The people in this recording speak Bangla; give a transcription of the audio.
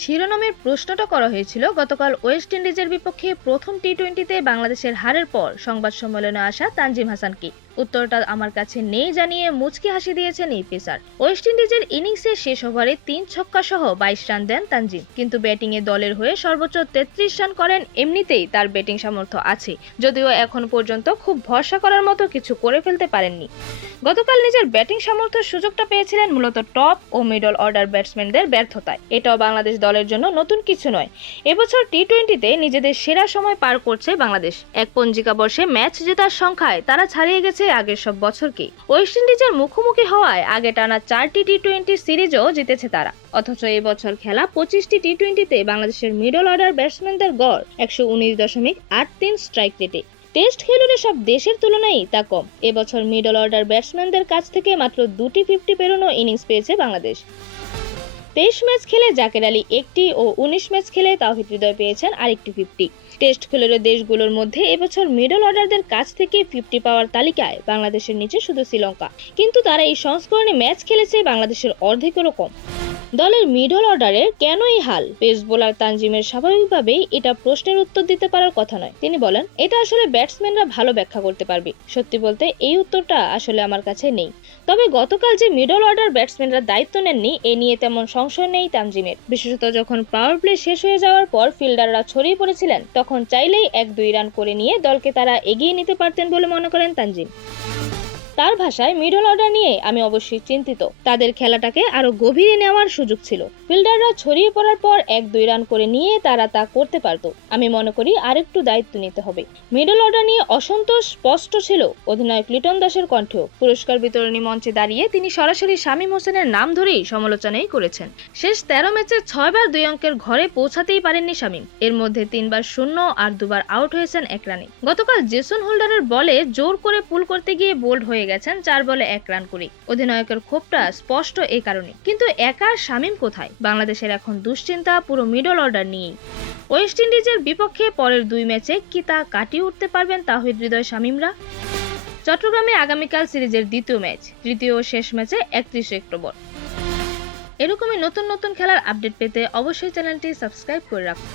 শিরোনামের প্রশ্নটা করা হয়েছিল গতকাল ওয়েস্ট ইন্ডিজের বিপক্ষে প্রথম টি-20তে বাংলাদেশের হারের পর সংবাদ সম্মেলনে আসা তানজিম হাসানকে। উত্তরটা আমার কাছে নেই জানিয়ে মুচকি হাসি দিয়েছেন এই পেসার। ওয়েস্ট ইন্ডিজের ইনিংসের শেষ ওভারে 3 ছক্কা সহ 22 রান দেন তানজিম, কিন্তু ব্যাটিংয়ে দলের হয়ে সর্বোচ্চ 33 রান করেন। এমনিতেই তার ব্যাটিং সামর্থ্য আছে, যদিও এখন পর্যন্ত খুব ভরসা করার মতো কিছু করে ফেলতে পারেননি। গতকাল নিজের ব্যাটিং সামর্থ্যের সুযোগটা পেয়েছিলেন মূলত টপ ও মিডল অর্ডার ব্যাটসম্যানদের ব্যর্থতায়। এটাও বাংলাদেশ দলের জন্য নতুন কিছু নয়। এবছর টি-20তে নিজেদের সেরা সময় পার করছে বাংলাদেশ। এক পঞ্জিকা বর্ষে ম্যাচ জেতার সংখ্যায় তারা ছাড়িয়ে গেছে আগের সব বছরকে। ওয়েস্ট ইন্ডিজের মুখোমুখি হওয়ায় আগে টানা 4টি টি-20 সিরিজও জিতেছে তারা। অথচ এবছর খেলা 25টি টি-20তে বাংলাদেশের মিডল অর্ডার ব্যাটসম্যানদের গড় 119.83 স্ট্রাইক রেটে। টেস্ট খেলুড়ে সব দেশের তুলনায় তা কম। এবছর মিডল অর্ডার ব্যাটসম্যানদের কাছ থেকে মাত্র 2টি 50 পেরোনো ইনিংস পেয়েছে বাংলাদেশ। 23 ম্যাচ খেলে জাকের আলী একটি ও 19 ম্যাচ খেলে তাওহিদ হৃদয় পেয়েছেন আরেকটি 50। টেস্ট খেলুড়ে দেশগুলোর মধ্যে এবছর মিডল অর্ডারদের কাছ থেকে 50 পাওয়ার তালিকায় বাংলাদেশের নিচে শুধু শ্রীলঙ্কা, কিন্তু তারা এই সংস্করণে ম্যাচ খেলেছে বাংলাদেশের অর্ধেকেরও কম। দলের মিডল অর্ডারের কেন এই হাল? পেস বোলার তানজিমের স্বাভাবিকভাবেই এটা প্রশ্নের উত্তর দিতে পারার কথা নয়। তিনি বলেন, এটা আসলে ব্যাটসম্যানরা ভালো ব্যাখ্যা করতে পারবে। সত্যি বলতে এই উত্তরটা আসলে আমার কাছে নেই। তবে গতকাল যে মিডল অর্ডার ব্যাটসম্যানরা দায়িত্ব নেননি, এ নিয়ে তেমন সংশয় নেই তানজিমের। বিশেষত যখন পাওয়ার প্লে শেষ হয়ে যাওয়ার পর ফিল্ডাররা ছড়িয়ে পড়েছিলেন, তখন চাইলেই 1-2 রান করে নিয়ে দলকে তারা এগিয়ে নিতে পারতেন বলে মনে করেন তানজিম। তার ভাষায়, মিডল অর্ডার নিয়ে আমি অবশ্যই চিন্তিত। তাদের খেলাটাকে আরো গভীরে নেওয়ার সুযোগ ছিল। ফিল্ডাররা ছড়িয়ে পড়ার পর 1-2 রান করে নিয়ে তারা তা করতে পারত। আমি মনে করি আরেকটু দায়িত্ব নিতে হবে। মিডল অর্ডার নিয়ে অসন্তোষ স্পষ্ট ছিল অধিনায়ক লিটন দাসের কণ্ঠেও। পুরস্কার বিতরণী মঞ্চে দাঁড়িয়ে তিনি সরাসরি শামীম হোসেনের নাম ধরেই সমালোচনাই করেছেন। শেষ 13 ম্যাচে 6 বার 2 অঙ্কের ঘরে পৌঁছাতেই পারেননি শামীম। এর মধ্যে 3 বার শূন্য আর 2 বার আউট হয়েছেন 1 রানে। গতকাল জেসন হোল্ডারের বলে জোর করে পুল করতে গিয়ে বোল্ড হয়ে গেছেন 4 বলে 1 রান করে। অধিনায়কের ক্ষোভটা স্পষ্ট এই কারণে। কিন্তু একা শামীম কোথায়? বাংলাদেশের এখন দুশ্চিন্তা পুরো মিডল অর্ডার নিয়েই। ওয়েস্ট ইন্ডিজের বিপক্ষে পরের 2 ম্যাচে কি তা কাটিয়ে উঠতে পারবেন তাওহিদ হৃদয় শামীমরা? চট্টগ্রামে আগামীকাল সিরিজের দ্বিতীয় ম্যাচ, তৃতীয় ও শেষ ম্যাচে 31 অক্টোবর। এরকমই নতুন নতুন খেলার আপডেট পেতে অবশ্যই চ্যানেলটি সাবস্ক্রাইব করে রাখুন।